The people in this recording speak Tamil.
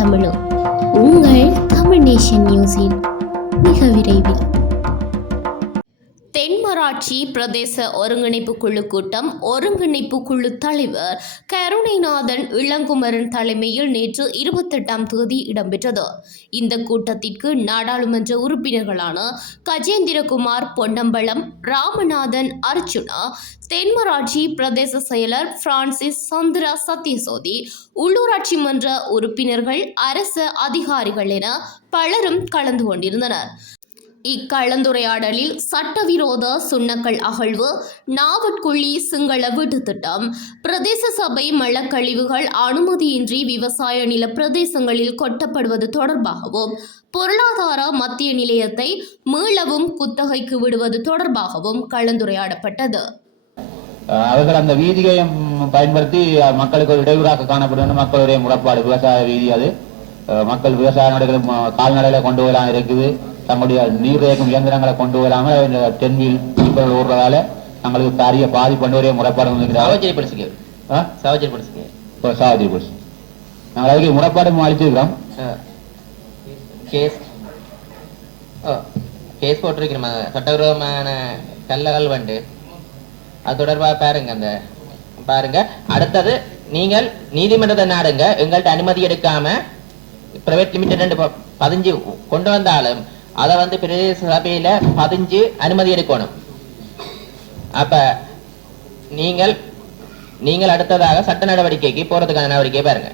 தமிழும் உங்கள் தமிழ் நேஷன் நியூஸில் மிக விரைவில். தென்மராட்சி பிரதேச ஒருங்கிணைப்பு குழு கூட்டம் ஒருங்கிணைப்பு குழு தலைவர் கருணைநாதன் இளங்குமரன் தலைமையில் நேற்று 28ஆம் தேதி இடம்பெற்றது. இந்த கூட்டத்திற்கு நாடாளுமன்ற உறுப்பினர்களான கஜேந்திரகுமார் பொன்னம்பலம், ராமநாதன் அர்ச்சுனா, தென்மராட்சி பிரதேச செயலர் பிரான்சிஸ் சந்திரா சத்யசோதி, உள்ளூராட்சி மன்ற உறுப்பினர்கள், அரசு அதிகாரிகள் என பலரும் கலந்து கொண்டிருந்தனர். இக்கலந்துரையாடலில் சட்டவிரோத சுண்ணக்கல் அகழ்வு, நாவட்குழி சிங்கள வீட்டு திட்டம், பிரதேச சபை மலக்கழிவுகள் அனுமதியின்றி விவசாய நில பிரதேசங்களில் கொட்டப்படுவது தொடர்பாகவும், பொருளாதார மத்திய நிலையத்தை மீளவும் குத்தகைக்கு விடுவது தொடர்பாகவும் கலந்துரையாடப்பட்டது. அவர்கள் அந்த வீதியையும் பயன்படுத்தி மக்களுக்கு ஒரு இடையூறாக காணப்படும் மக்களுடைய முறைப்பாடு. விவசாய வீதி அது மக்கள் விவசாய நடைகளும் கால்நடைகளை கொண்டு வரலாம் இருக்குது. தங்களுடைய நீர் இயக்கும் இயந்திரங்களை கொண்டு வராம தென்வீல் ஓடுறதால தங்களுக்கு பாரிய பாதிப்பு ஒரே முறைப்பாடு நாங்கள் அதுக்கு முறைப்பாடு அளிச்சிருக்கிறோம். கேஸ் போட்டிருக்கிறோம். சட்டவிரோதமான கல்லகள் வந்து அது தொடர்பாக பாருங்க. அந்த பாருங்க. அடுத்தது நீங்கள் நீதிமன்றத்தை நாடுங்க. எங்கள்கிட்ட அனுமதி எடுக்காம பிரைவேட் லிமிடெட் பதிஞ்சு கொண்டு வந்தாலும் அதை வந்து பிரதேச சபையில பதிஞ்சு அனுமதி எடுக்கணும். அப்ப நீங்கள் அடுத்ததாக சட்ட நடவடிக்கைக்கு போறதுக்கான நடவடிக்கை பாருங்க.